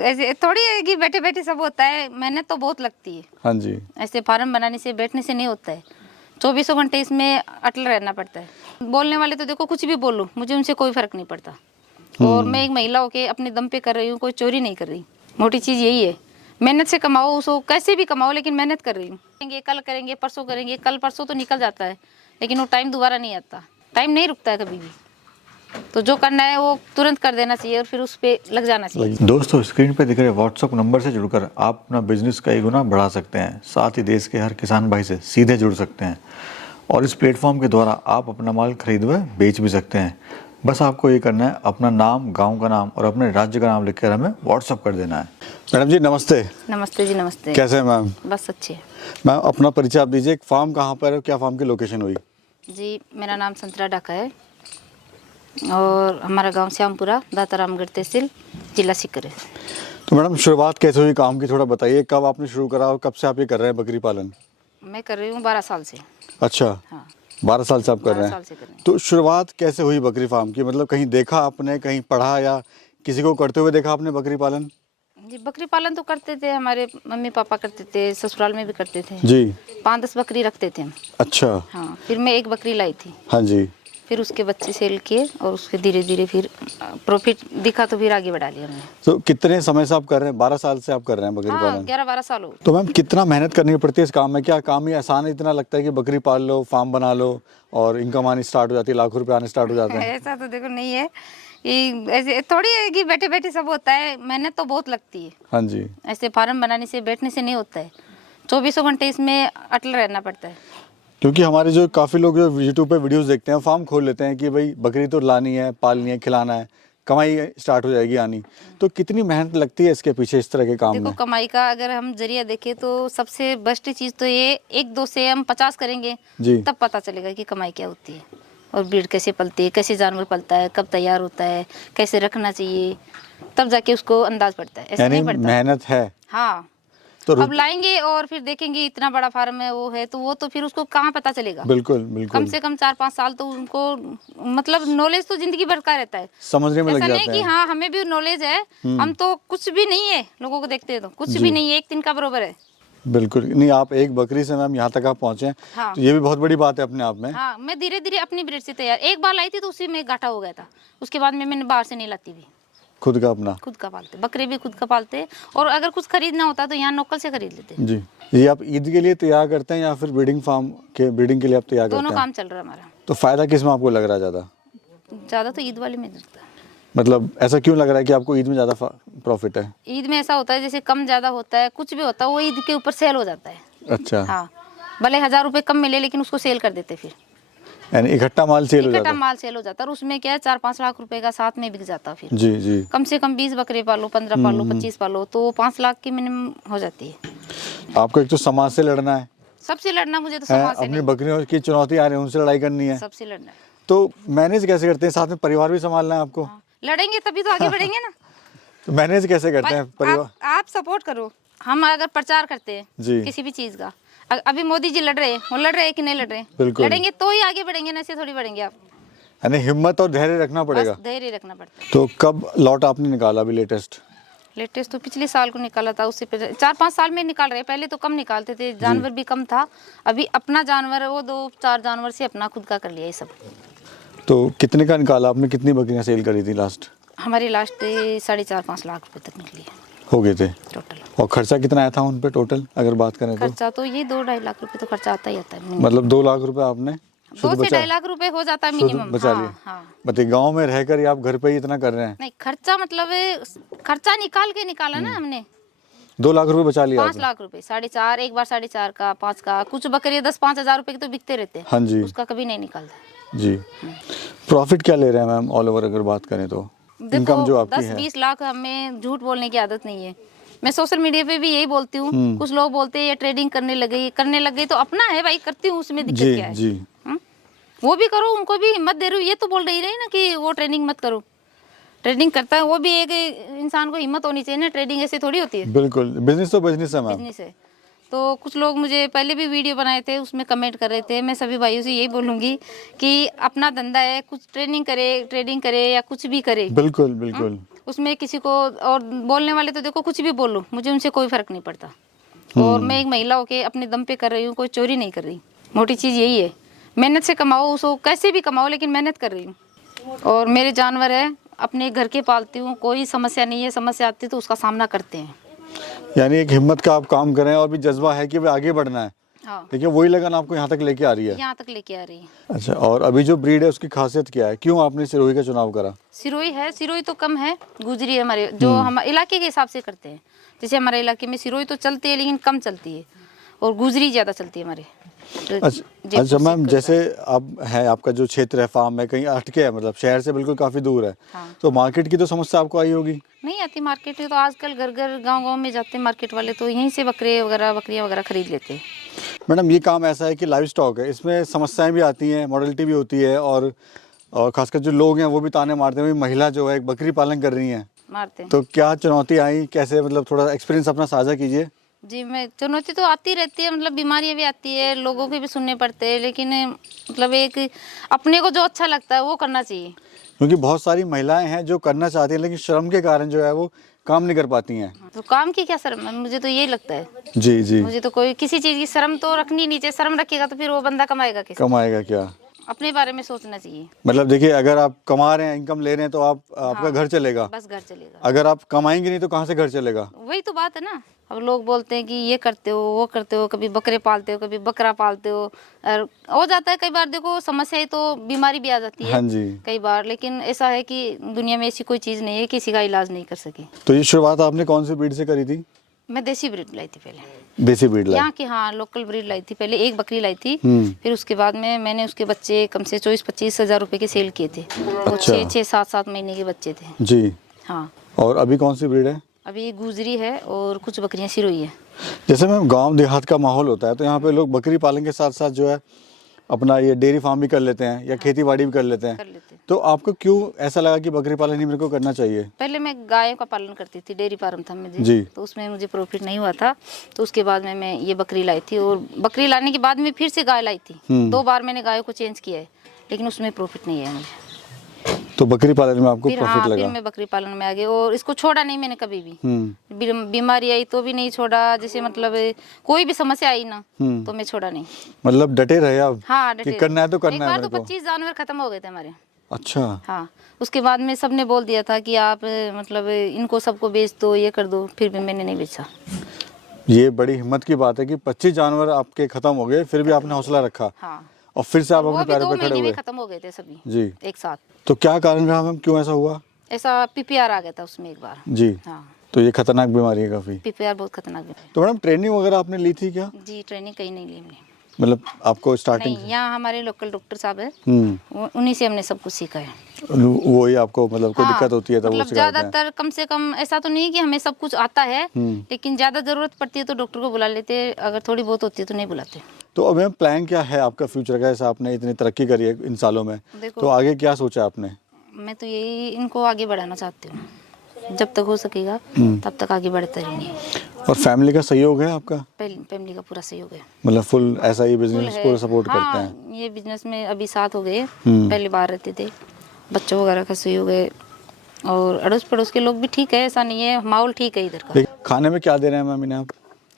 ऐसे थोड़ी है कि बैठे बैठे सब होता है, मेहनत तो बहुत लगती है। हाँ जी। ऐसे फार्म बनाने से बैठने से नहीं होता है, 24 घंटे इसमें अटल रहना पड़ता है। बोलने वाले तो देखो कुछ भी बोलो, मुझे उनसे कोई फर्क नहीं पड़ता। और मैं एक महिला होके अपने दम पे कर रही हूँ, कोई चोरी नहीं कर रही। मोटी चीज़ यही है, मेहनत से कमाओ, उसको कैसे भी कमाओ, लेकिन मेहनत कर रही हूँ। कल करेंगे, परसों करेंगे, कल परसों तो निकल जाता है, लेकिन वो टाइम दोबारा नहीं आता। टाइम नहीं रुकता है कभी भी, तो जो करना है वो तुरंत कर देना चाहिए और फिर उस पे लग जाना चाहिए। दोस्तों, स्क्रीन पे दिख रहे व्हाट्सएप नंबर से जुड़कर आप अपना बिजनेस कई गुना बढ़ा सकते हैं। साथ ही देश के हर किसान भाई से सीधे जुड़ सकते हैं और इस प्लेटफॉर्म के द्वारा आप अपना माल खरीद व बेच भी सकते हैं। बस आपको ये करना है, अपना नाम, गांव का नाम और अपने राज्य का नाम लिखकर हमें व्हाट्सअप कर देना है। मैडम जी नमस्ते। नमस्ते जी, नमस्ते। कैसे हैं मैम? बस अच्छे। मैम अपना परिचय आप दीजिए। एक फार्म कहाँ पर है, क्या फार्म की लोकेशन हुई? जी, मेरा नाम संतरा डाका है और हमारा गांव श्यामपुरा, दातारामगढ़ तहसील, जिला सीकर है। तो मैडम शुरुआत कैसे हुई काम की, थोड़ा बताइए। कब आपने शुरू करा और कब से आप ये कर रहे हैं बकरी पालन? मैं कर रही हूँ 12 साल से। अच्छा। हाँ, 12 साल से आप कर 12 रहे साल हैं। से कर रही हूँ। तो शुरुआत कैसे हुई बकरी फार्म की? मतलब कहीं देखा आपने, कहीं पढ़ा या किसी को करते हुए देखा आपने बकरी पालन? जी, बकरी पालन तो करते थे, हमारे मम्मी पापा करते थे, ससुराल में भी करते थे जी। 5-10 बकरी रखते थे हम। अच्छा। हाँ, फिर मैं एक बकरी लाई थी, हाँ जी। फिर उसके बच्चे सेल किए और उसके धीरे धीरे फिर प्रॉफिट दिखा तो फिर आगे बढ़ा लिया हमने। तो कितने समय से आप कर रहे हैं? 12 साल से आप कर रहे हैं बकरी हाँ, पालन? 11-12 साल हो। तो मैम कितना मेहनत करनी पड़ती है इस काम में? क्या काम ही आसान है? इतना लगता है कि बकरी पाल लो, फार्म बना लो और इनकम आनी स्टार्ट हो जाती है, लाखों रुपए आने स्टार्ट हो जाते हैं? ऐसा तो देखो नहीं है, ये ऐसे थोड़ी है कि बैठे बैठे सब होता है, मेहनत तो बहुत लगती है। हाँ जी। ऐसे फार्म बनाने से बैठने से नहीं होता है, 24 घंटे इसमें अटल रहना पड़ता है। क्योंकि हमारे जो काफ़ी लोग जो यूट्यूब पे वीडियोस देखते हैं, फार्म खोल लेते हैं कि भाई बकरी तो लानी है, पालनी है, खिलाना है, कमाई स्टार्ट हो जाएगी आनी। तो कितनी मेहनत लगती है इसके पीछे इस तरह के काम देखो में? कमाई का अगर हम जरिया देखें तो सबसे बेस्ट चीज़ तो ये 1-2 से हम 50 करेंगे जी। तब पता चलेगा कि कमाई क्या होती है और ब्रीड कैसे पलती है, कैसे जानवर पलता है, कब तैयार होता है, कैसे रखना चाहिए, तब जाके उसको अंदाज पड़ता है, ऐसे यानी नहीं पड़ता। मेहनत है। हाँ, तो अब लाएंगे और फिर देखेंगे इतना बड़ा फार्म है, वो है, तो वो तो फिर उसको कहाँ पता चलेगा। बिल्कुल कम बिल्कुल से कम 4-5 साल तो उनको मतलब नॉलेज तो जिंदगी भर का रहता है। समझने में लग ऐसा नहीं जाते कि हैं। हाँ हमें भी नॉलेज है, हम तो कुछ भी नहीं है, लोगों को देखते हैं तो कुछ जी। भी नहीं है, एक दिन का बरोबर है। बिल्कुल नहीं, आप एक बकरी से मैम यहाँ तक आप पहुँचे हैं, हाँ। तो ये भी बहुत बड़ी बात है अपने आप में। हाँ, मैं धीरे धीरे अपनी ब्रीड से तैयार, एक बार लाई थी तो उसी में घाटा हो गया था, उसके बाद में मैंने बाहर से नहीं लाती भी, खुद का अपना? खुद का पालते, बकरे भी खुद का पालते, और अगर कुछ खरीदना होता तो यहाँ लोकल से खरीद लेते। जी। ये आप ईद के लिए तैयार करते हैं या फिर ब्रीडिंग फार्म के ब्रीडिंग के लिए आप तैयार दोनों करते हैं? काम चल रहा है हमारा। तो फ़ायदा किस में आपको लग रहा है ज़्यादा? ज़्यादा तो ईद वाले में लगता है। मतलब ऐसा क्यों लग रहा है कि आपको ईद में ज़्यादा प्रॉफिट है? ईद में ऐसा होता है जैसे कम ज़्यादा होता है, कुछ भी होता है वो ईद के ऊपर सेल हो जाता है। अच्छा। हाँ, भले 1000 रुपये कम मिले लेकिन उसको सेल कर देते, फिर यानी इकट्ठा माल सेल हो इकट्ठा जाता है? माल सेल हो जाता है और उसमें क्या है 4-5 लाख रुपए का साथ में बिक जाता। फिर जी जी। कम से कम 20 बकरे पालो, 15 पालो, 25 पालो तो 5 लाख की मिनिमम हो जाती है। आपको एक तो समाज से लड़ना है, सबसे लड़ना, मुझे तो समाज से अपनी नहीं, बकरियों की चुनौती आ रही है, उनसे लड़ाई करनी है। सबसे लड़ना है। तो मैनेज कैसे करते हैं? साथ में परिवार भी संभालना है आपको। हाँ, लड़ेंगे तभी तो आगे बढ़ेंगे ना। तो मैनेज कैसे करते हैं परिवार? आप सपोर्ट करो, हम अगर प्रचार करते हैं जी। किसी भी चीज का, अभी मोदी जी लड़ रहे हैं, वो लड़ रहे हैं कि नहीं लड़ रहे हैं? बिल्कुल। लड़ेंगे तो ही आगे बढ़ेंगे ना, ऐसे थोड़ी बढ़ेंगे आप। यानी हिम्मत और धैर्य रखना पड़ेगा। बस धैर्य रखना पड़ता है। तो कब लॉट आपने निकाला अभी लेटेस्ट? लेटेस्ट तो पिछले साल को निकाला था, उससे पहले 4-5 साल में निकाल रहे हैं, पहले तो कम निकालते थे, जानवर भी कम था। अभी अपना जानवर है वो 2-4 जानवर से अपना खुद का कर लिया ये सब। तो कितने का निकाला आपने? कितनी बकरियां सेल करी थी लास्ट? हमारी लास्ट 4.5-5 लाख रुपए तक निकली है हो गए थे। टोटल। और खर्चा कितना आया था उन पे टोटल अगर बात करें तो? खर्चा तो ये 2-2.5 लाख रुपए तो खर्चा आता ही आता है। मतलब 2 लाख रुपए आपने 2 शुद्ध से बचा? 2.5 लाख रुपए हो जाता है शुद्ध मिनिमम। बचा हाँ, लिए? हाँ। बताइए, गांव में रहकर ही आप घर पे ही इतना कर रहे हैं? नहीं, खर्चा मतलब खर्चा निकाल के निकाला ना हमने। 2 लाख रुपए बचा लिया 5 आपने? लाख रुपए, 4.5, एक बार 4.5 का, 5 का, कुछ बकरियां 10-5 हजार रुपए के तो बिकते रहते हैं। हाँ जी। उसका कभी नहीं निकालता। जी। प्रॉफिट क्या ले रहे हैं मैम ऑल ओवर अगर बात करें तो? इनकम जो आपकी है? 10-20 लाख, हमें झूठ बोलने की आदत नहीं है। मैं सोशल मीडिया पे भी यही बोलती हूँ, कुछ लोग बोलते हैं ये ट्रेडिंग करने लग गई तो अपना है भाई, करती हूँ, उसमें दिक्कत जी क्या है? जी। वो भी करो, उनको भी हिम्मत दे रही हूँ, ये तो बोल रही है ना कि वो ट्रेडिंग मत करो। ट्रेडिंग करता है वो भी, एक इंसान को हिम्मत होनी चाहिए ना, ट्रेडिंग ऐसे थोड़ी होती है। बिल्कुल, बिजनेस तो बिजनेस है मैम। बिजनेस है। तो कुछ लोग मुझे पहले भी वीडियो बनाए थे, उसमें कमेंट कर रहे थे, मैं सभी भाइयों से यही बोलूँगी कि अपना धंधा है, कुछ ट्रेडिंग करे या कुछ भी करे, बिल्कुल बिल्कुल। उसमें किसी को और बोलने वाले तो देखो कुछ भी बोलो, मुझे उनसे कोई फर्क नहीं पड़ता। और मैं एक महिला होके अपने दम पे कर रही हूँ, कोई चोरी नहीं कर रही। मोटी चीज़ यही है, मेहनत से कमाओ, उसको कैसे भी कमाओ, लेकिन मेहनत कर रही हूँ। और मेरे जानवर है, अपने घर के पालती हूँ, कोई समस्या नहीं है। समस्या आती है तो उसका सामना करते हैं। यानी एक हिम्मत का आप काम कर रहे हैं और भी जज्बा है कि वे आगे बढ़ना है। हाँ, देखिए वही लगन आपको यहाँ तक लेके आ रही है। यहाँ तक लेके आ रही है। अच्छा, और अभी जो ब्रीड है उसकी खासियत क्या है, क्यों आपने सिरोही का चुनाव करा? सिरोही है, सिरोही तो कम है, गुजरी है हमारे, जो हम इलाके के हिसाब से करते हैं। जैसे हमारे इलाके में सिरोही तो चलती है लेकिन कम चलती है, और गुजरी ज़्यादा चलती है हमारे। तो अच्छा मैम, जैसे अब है आपका जो क्षेत्र है, फार्म है, कहीं हटके है, मतलब शहर से बिल्कुल काफ़ी दूर है, हाँ। तो मार्केट की तो समस्या आपको आई होगी? नहीं आती मार्केट में, तो आजकल घर घर गांव-गांव में जाते हैं मार्केट वाले, तो यहीं से बकरियां वगैरह खरीद लेते हैं। मैडम ये काम ऐसा है कि लाइव स्टॉक है, इसमें समस्याएं भी आती हैं, मॉडलिटी भी होती है, और खासकर जो लोग हैं वो भी ताने मारते हैं, भाई महिला जो है एक बकरी पालन कर रही हैं, मारते हैं। तो क्या चुनौती आई, कैसे, मतलब थोड़ा एक्सपीरियंस अपना साझा कीजिए। जी, मैं चुनौती तो आती रहती है, मतलब बीमारियां भी आती है, लोगों के भी सुनने पड़ते हैं, लेकिन मतलब एक अपने को जो अच्छा लगता है वो करना चाहिए। क्योंकि बहुत सारी महिलाएं हैं जो करना चाहती हैं लेकिन श्रम के कारण जो है वो काम नहीं कर पाती हैं। तो काम की क्या शर्म है, मुझे तो यही लगता है। जी जी। मुझे तो कोई किसी चीज़ की शर्म तो रखनी नहीं चाहिए। शर्म रखेगा तो फिर वो बंदा कमाएगा कैसे? कमाएगा क्या? अपने बारे में सोचना चाहिए। मतलब देखिए, अगर आप कमा रहे हैं, इनकम ले रहे हैं, तो आपका हाँ, घर चलेगा। बस घर चलेगा। अगर आप कमाएंगे नहीं तो कहाँ से घर चलेगा? वही तो बात है ना। अब लोग बोलते हैं कि ये करते हो, वो करते हो, कभी बकरे पालते हो, कभी बकरा पालते हो, और हो जाता है कई बार। देखो समस्या है तो बीमारी भी आ जाती है। हाँ जी। कई बार, लेकिन ऐसा है कि दुनिया में ऐसी कोई चीज़ नहीं है किसी का इलाज नहीं कर सके। तो ये शुरुआत आपने कौन सी ब्रीड से करी थी? मैं देसी ब्रीड लाई थी पहले, देसी ब्रीड लाई? यहाँ की, हाँ, लोकल ब्रीड लाई थी पहले। एक बकरी लाई थी, हम्म। फिर उसके बाद में मैंने उसके बच्चे कम से 24-25 हज़ार रुपए के सेल किए थे। वो अच्छा। 6-7 महीने के बच्चे थे। जी। हाँ, और अभी कौन सी ब्रीड है? अभी गुजरी है और कुछ बकरियां सिरोही है। जैसे मैम गांव देहात का माहौल होता है, तो यहाँ पे लोग बकरी पालन के साथ साथ जो है अपना ये डेयरी फार्म भी कर लेते हैं या खेती बाड़ी भी कर लेते कर हैं, लेते हैं। तो आपको क्यों ऐसा लगा कि बकरी पालन ही मेरे को करना चाहिए? पहले मैं गायों का पालन करती थी, डेयरी फार्म था मुझे जी। तो उसमें मुझे प्रॉफिट नहीं हुआ था। तो उसके बाद में मैं ये बकरी लाई थी, और बकरी लाने के बाद में फिर से गाय लाई थी। 2 बार मैंने गायों को चेंज किया है, लेकिन उसमें प्रॉफिट नहीं है मुझे। तो बकरी पालन में आपको फिर प्रॉफिट हाँ, लगा? फिर मैं बकरी पालन में आ गई, और इसको छोड़ा नहीं मैंने कभी भी। हम्म। बीमारी आई तो भी नहीं छोड़ा, जैसे मतलब कोई भी समस्या आई ना तो मैं छोड़ा नहीं। मतलब डटे रहे आप? हाँ, कि डटे करना है तो एक करना है बार मेरे तो को। 25 जानवर खत्म हो गए थे हमारे। अच्छा। हाँ, उसके बाद में सबने बोल दिया था कि आप मतलब इनको सबको बेच दो, ये कर दो, फिर भी मैंने नहीं बेचा। ये बड़ी हिम्मत की बात है कि 25 जानवर आपके खत्म हो गए, फिर भी आपने हौसला रखा, हाँ, और फिर से आप वो अपने भी पैरों 2 पे खड़े महीने हुए। में खत्म हो गए थे सभी जी। एक साथ। तो क्या कारण रहा मैम, क्यों ऐसा हुआ? ऐसा पीपीआर आ गया था उसमें एक बार। जी। हाँ, तो ये खतरनाक बीमारी है काफी। पीपीआर बहुत खतरनाक बीमारी तो मैडम ट्रेनिंग वगैरह आपने ली थी क्या? है। जी, ट्रेनिंग कहीं नहीं ली हमने। मतलब आपको स्टार्टिंग नहीं, यहाँ हमारे लोकल डॉक्टर साहब है, हम्म, उन्हीं से हमने सब कुछ सीखा है। वही आपको मतलब कोई हाँ, दिक्कत होती है तो वो मतलब सिखाते हैं? ज्यादातर कम से कम ऐसा तो नहीं कि हमें सब कुछ आता है, लेकिन ज्यादा जरूरत पड़ती है तो डॉक्टर को बुला लेते हैं, अगर थोड़ी बहुत होती है तो नहीं बुलाते। तो अब मैम प्लान क्या है आपका फ्यूचर का? जैसे आपने इतनी तरक्की करी है इन सालों में, देखो, तो आगे क्या सोचा आपने? मैं तो यही इनको आगे बढ़ाना चाहती हूँ, जब तक हो सकेगा तब तक आगे बढ़ते रहेंगे। और फैमिली का सहयोग है आपका? फैमिली का पूरा सहयोग है, मतलब फुल ऐसा ही बिजनेस है। पूरा सपोर्ट हाँ, करते हैं? ये बिजनेस में अभी 7 हो गए, पहले बाहर रहते थे। बच्चों वगैरह का सहयोग है, और अड़ोस पड़ोस के लोग भी ठीक है, ऐसा नहीं है, माहौल ठीक है इधर का। देखिए, खाने में क्या दे रहे हैं मैम इन्हें आप?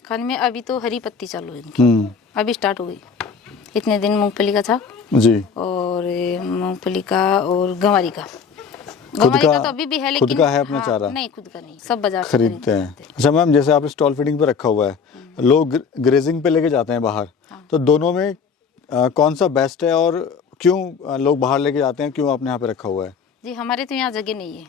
खाने में अभी तो हरी पत्ती चालू है इनकी, अभी स्टार्ट हो गई। इतने दिन मूंगफली का था, जी। और मूंगफली का और गंवारी का। गंवारी का तो अभी भी है, लेकिन खुद का है अपना हाँ, चारा? नहीं, खुद का नहीं, सब बाजार से खरीदते हैं। अच्छा मैम, जैसे आपने स्टॉल फीडिंग पे रखा हुआ है, लोग ग्रेजिंग पे लेके जाते हैं बाहर, तो दोनों में कौन सा बेस्ट है, और क्यों लोग बाहर लेके जाते हैं, क्यों आपने यहाँ पे रखा हुआ है? जी, हमारे तो यहाँ जगह नहीं है,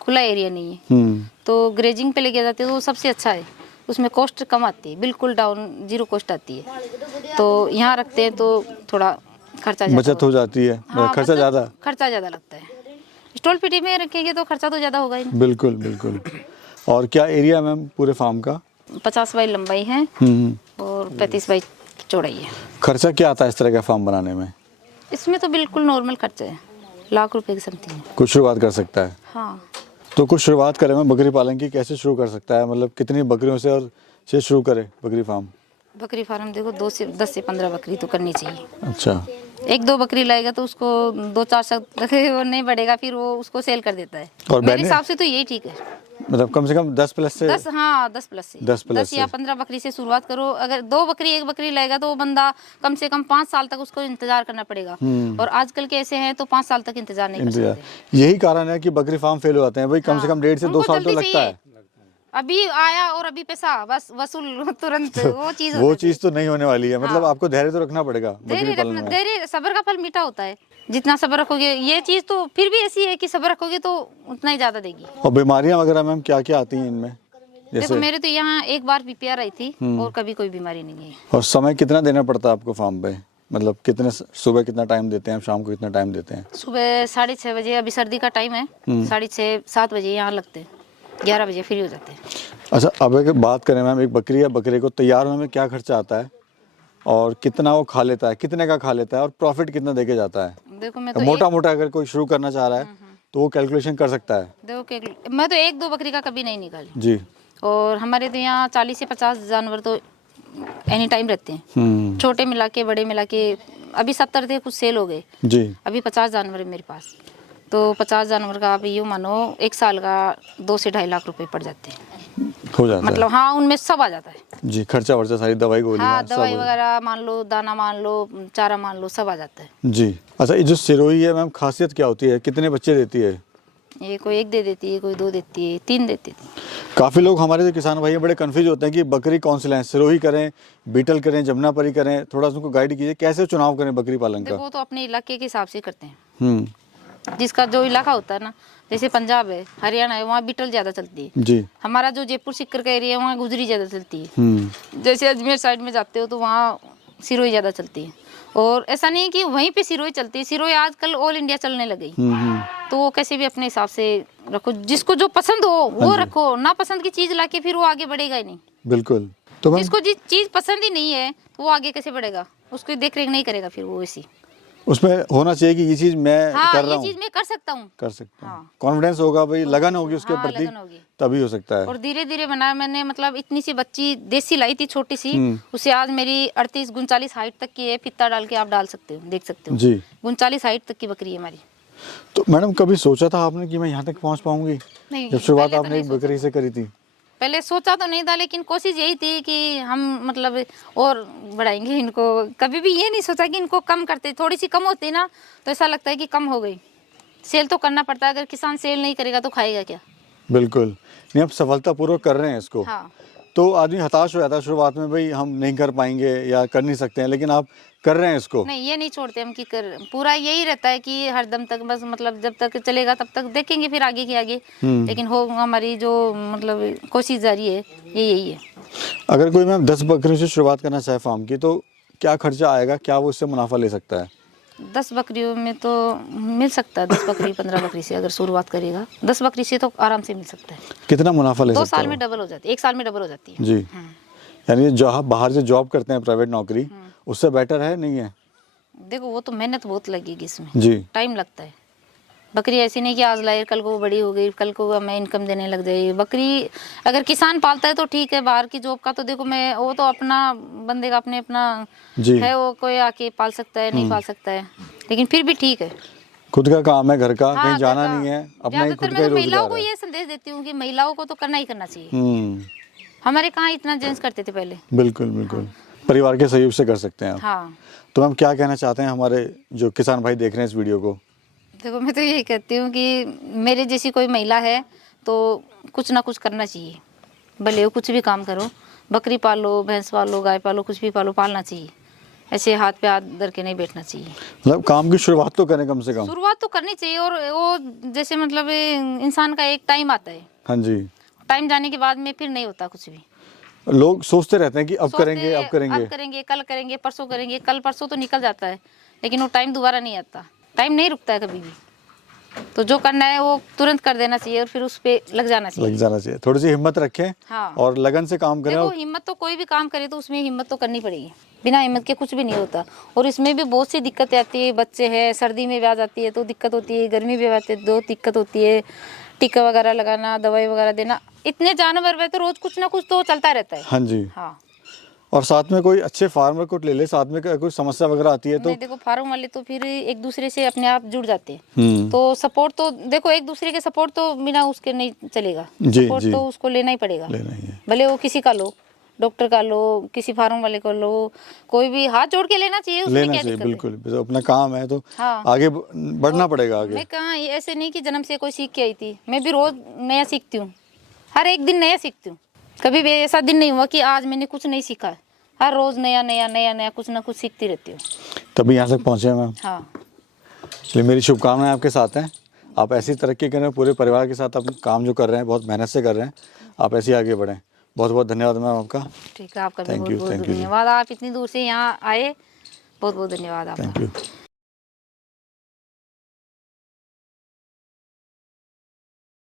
खुला एरिया नहीं है, तो ग्रेजिंग पे लेके जाते हैं तो सबसे अच्छा है। उसमें कॉस्ट कम आती है, बिल्कुल डाउन, 0 कॉस्ट आती है। तो यहाँ रखते हैं तो थोड़ा खर्चा बचत हो जाती है। हाँ, खर्चा ज़्यादा? खर्चा ज़्यादा लगता है। स्टॉल पीटी में रखेंगे तो खर्चा तो ज़्यादा होगा ही। बिल्कुल बिल्कुल। और क्या एरिया मैम पूरे फार्म का? 50 बाई लंबाई है और 35 बाई चौड़ाई है। खर्चा क्या आता है इस तरह का फार्म बनाने में? इसमें तो बिल्कुल नॉर्मल खर्चा है, लाख रुपए की समथिंग है। कुछ शुरुआत कर सकता है? हाँ, तो कुछ शुरुआत करें मैं बकरी पालन की, कैसे शुरू कर सकता है, मतलब कितनी बकरियों से और से शुरू करे बकरी फार्म? बकरी फार्म देखो 10 से 15 बकरी तो करनी चाहिए। अच्छा, 1-2 बकरी लाएगा तो उसको 2-4 साल तक वो नहीं बढ़ेगा, फिर वो उसको सेल कर देता है। और मेरे मैंने हिसाब से तो यही ठीक है। मतलब कम से कम 10 प्लस से 10, हाँ 10 प्लस से 10 या से 15 बकरी से शुरुआत करो। अगर 2 बकरी 1 बकरी लाएगा तो वो बंदा कम से कम 5 साल तक उसको इंतजार करना पड़ेगा, और आजकल के ऐसे हैं तो 5 साल तक इंतजार नहीं कर इंतजार। सकते। यही कारण है कि बकरी फार्म फेल हो जाते हैं भाई, कम से हाँ, कम 1.5 से 2 उनको साल तो जल्दी लगता चाहिए। है। अभी आया और अभी पैसा बस वसूल तुरंत, वो चीज वो चीज़ तो नहीं होने वाली है, मतलब हाँ। आपको धैर्य तो रखना पड़ेगा बकरी धैर्य पालन रखना, में। धैर्य सब्र का फल मीठा होता है। जितना सब्र रखोगे, ये चीज तो फिर भी ऐसी है कि सब्र रखोगे तो उतना ही ज्यादा देगी। और बीमारियां वगैरह मैम क्या क्या आती हैं इनमें देखो जैसे, मेरे तो यहाँ एक बार बीपीआर आई थी और कभी कोई बीमारी नहीं है। और समय कितना देना पड़ता है आपको फार्म पे, मतलब कितने सुबह कितना टाइम देते हैं, शाम को कितना टाइम देते हैं? सुबह 6:30 बजे, अभी सर्दी का टाइम है, 6:30-7 बजे यहाँ लगते हैं, 11 बजे फ्री हो जाते हैं। अच्छा, अब अगर बात करें मैम, एक बकरी या बकरे को तैयार होने में क्या खर्चा आता है और कितना वो खा लेता है, कितने का खा लेता है और प्रॉफिट कितना देके जाता है? देखो मैं तो मोटा मोटा अगर कोई शुरू करना चाह रहा है तो वो कैलकुलेशन कर सकता है। मैं तो 1-2 बकरी का कभी नहीं निकाली। जी। और हमारे तो यहाँ 40 से 50 जानवर तो एनी टाइम रहते हैं, छोटे मिला के बड़े मिला के। अभी 70 थे, कुछ सेल हो गए, जी। अभी 50 जानवर है मेरे पास। तो 50 जानवर का आप यूँ मानो 1 साल का 2 से 2.5 लाख रुपए पड़ जाते हैं। हो जाता मतलब हाँ, उनमें सब आ जाता है। है जी, खर्चा वर्चा सारी दवाई गोलियां हाँ, सब दवाई वगैरह मान लो, दाना मान लो, चारा मान लो, सब आ जाता है। जी। अच्छा, ये जो सिरोही है मैम, खासियत क्या होती है, कितने बच्चे देती है? ये कोई 1 दे देती है, कोई 2 देती है, 3 देती है। काफ़ी लोग हमारे जो किसान भाई हैं बड़े कंफ्यूज होते हैं कि बकरी कौन सी लें, सिरोही करें, बीटल करें, जमुनापरी करें, थोड़ा सा उनको गाइड कीजिए कैसे चुनाव करें बकरी पालन देखो का। वो तो अपने इलाके के हिसाब से करते हैं, हम्म। जिसका जो इलाका होता है ना। जैसे पंजाब है, हरियाणा है, वहाँ बीटल ज़्यादा चलती है। जी। हमारा जो जयपुर सीकर का एरिया है, वहाँ गुजरी ज़्यादा चलती है। हम्म। जैसे अजमेर साइड में जाते हो तो वहाँ सिरोही ज़्यादा चलती है। और ऐसा नहीं कि वहीं पे सिरोही चलती है, सिरोही आजकल ऑल इंडिया चलने लग गई। तो वो कैसे भी अपने हिसाब से रखो, जिसको जो पसंद हो वो रखो, ना पसंद की चीज़ लाके फिर वो आगे बढ़ेगा ही नहीं। बिल्कुल। तो मैम जिसको जिस चीज़ पसंद ही नहीं है तो वो आगे कैसे बढ़ेगा, उसकी देख रेख नहीं करेगा, फिर वो ऐसी। उसमें होना चाहिए कि ये चीज़ मैं हाँ, कर रहा ये हूँ, चीज़ मैं कर सकता हूँ। कर सकता हूँ, हाँ। कॉन्फिडेंस होगा भाई, लगन होगी उसके हाँ, प्रति, लगन होगी। तभी हो सकता है। और धीरे धीरे बनाया मैंने, मतलब इतनी सी बच्ची देसी लाई थी छोटी सी, उसे आज मेरी 38-39 हाइट तक की है। फित्ता डाल के आप डाल सकते हो, देख सकते हो। जी। 39 हाइट तक की बकरी है हमारी। तो मैडम कभी सोचा था आपने कि मैं यहाँ तक पहुँच पाऊंगी, नहीं, जब शुरुआत पहले तो आपने नहीं एक बकरी से करी थी? पहले सोचा तो नहीं था, लेकिन कोशिश यही थी कि हम मतलब और बढ़ाएंगे इनको। कभी भी ये नहीं सोचा कि इनको कम करते। थोड़ी सी कम होती ना तो ऐसा लगता है कि कम हो गई। सेल तो करना पड़ता है, अगर किसान सेल नहीं करेगा तो खाएगा क्या। बिल्कुल। नहीं, आप सफलतापूर्वक कर रहे हैं इसको। हाँ। तो आदमी हताश हो जाता है शुरुआत में, भाई हम नहीं कर पाएंगे या कर नहीं सकते हैं, लेकिन आप कर रहे हैं इसको। नहीं, ये नहीं छोड़ते हम कि कर, पूरा यही रहता है कि हर दम तक बस, मतलब जब तक चलेगा तब तक देखेंगे, फिर आगे की आगे। लेकिन हो हमारी जो मतलब कोशिश जारी है, ये यही है। अगर कोई मैम 10 बकरियों से शुरुआत करना चाहे फार्म की, तो क्या खर्चा आएगा, क्या वो इससे मुनाफा ले सकता है? 10 बकरियों में तो मिल सकता है, 10 बकरी 15 बकरी से अगर शुरुआत करेगा, 10 बकरी से तो आराम से मिल सकता है। कितना मुनाफा ले 2 सकता साल है में डबल हो जाती है, 1 साल में डबल हो जाती है। जी। यानी जो आप बाहर से जॉब करते हैं, प्राइवेट नौकरी, उससे बेटर है नहीं है? देखो वो तो मेहनत बहुत लगेगी इसमें, जी। टाइम लगता है। बकरी ऐसी नहीं कि आज लाए कल को बड़ी हो गई, कल को हमें इनकम देने लग जाएगी। बकरी अगर किसान पालता है तो ठीक है, बाहर की जॉब का तो देखो मैं, वो तो अपना बंदे का अपने अपना जी। है, वो कोई आके पाल सकता है, नहीं पाल सकता है, लेकिन फिर भी ठीक है। खुद का काम है, घर का, हाँ, कहीं जाना घर का। नहीं है, अपना ही ज्यादातर खुद मैं का तो ही महिलाओं रोजगार को है। ये संदेश देती हूँ कि महिलाओं को तो करना ही करना चाहिए। हमारे कहाँ इतना जेंट्स करते थे पहले। बिल्कुल बिल्कुल। परिवार के सहयोग से कर सकते हैं आप। हाँ। तो हम क्या कहना चाहते हैं हमारे जो किसान भाई देख रहे हैं इस वीडियो को? देखो मैं तो यही कहती हूँ कि मेरे जैसी कोई महिला है तो कुछ ना कुछ करना चाहिए, भले वो कुछ भी काम करो, बकरी पालो, भैंस पालो, गाय पालो, कुछ भी पालो, पालना चाहिए। ऐसे हाथ पे हाथ धर के नहीं बैठना चाहिए। मतलब काम की शुरुआत तो करें कम से कम। शुरुआत तो करनी चाहिए। और वो जैसे मतलब इंसान का एक टाइम आता है, हाँ जी। टाइम जाने के बाद में फिर नहीं होता कुछ भी। लोग सोचते रहते हैं कि अब सोचते करेंगे, अब करेंगे। अब करेंगे, कल करेंगे, परसों करेंगे। कल परसों तो निकल जाता है, लेकिन वो टाइम दोबारा नहीं आता। टाइम नहीं रुकता है कभी भी। तो जो करना है वो तुरंत कर देना चाहिए और फिर उस पे लग जाना चाहिए। लग जाना चाहिए, थोड़ी सी हिम्मत रखें। हाँ। और लगन से काम करें। देखो हिम्मत तो कोई भी काम करे तो उसमें हिम्मत तो करनी पड़ेगी, बिना हिम्मत के कुछ भी नहीं होता। और इसमें भी बहुत सी दिक्कतें आती है। बच्चे हैं, सर्दी में भी आ जाती है तो दिक्कत होती है, गर्मी में भी आती है तो दिक्कत होती है, टीका वगैरह लगाना, दवाई वगैरह देना। इतने जानवर में तो रोज कुछ ना कुछ तो चलता रहता है। हाँ जी। हाँ। और साथ में कोई अच्छे फार्मर को ले ले, साथ में कोई समस्या वगैरह आती है तो नहीं, देखो फार्म वाले तो फिर एक दूसरे से अपने आप जुड़ जाते हैं। हम्म, तो सपोर्ट तो देखो, एक दूसरे के सपोर्ट तो बिना उसके नहीं चलेगा। जी, सपोर्ट जी। तो उसको लेना ही पड़ेगा, लेना ही है। भले वो किसी का लो, डॉक्टर का लो, किसी फार्म वाले को लो, कोई भी हाथ जोड़ के लेना चाहिए। उसमें लेना क्या चाहिए, दिक्कत है? बिल्कुल। तो अपना काम है तो हाँ। आगे बढ़ना पड़ेगा आगे। मैं कहाँ, ये ऐसे नहीं कि जन्म से कोई सीख के आई थी, मैं भी रोज नया सीखती हूँ, हर एक दिन नया सीखती हूँ। कभी भी ऐसा दिन नहीं हुआ कि आज मैंने कुछ नहीं सीखा है। हर रोज नया नया नया नया कुछ ना कुछ सीखती रहती हूँ। तभी यहाँ तक पहुँचे हैं मैम। हाँ, चलिए, मेरी शुभकामनाएं आपके साथ हैं। आप ऐसी तरक्की करें, पूरे परिवार के साथ आप काम जो कर रहे हैं बहुत मेहनत से कर रहे हैं, आप ऐसे ही आगे बढ़ें। बहुत बहुत धन्यवाद मैम आपका। ठीक है, आपका भी Thank बहुत you, बहुत thank you जी। धन्यवाद। आप इतनी दूर से यहाँ आए, बहुत बहुत धन्यवाद आपका। Thank you.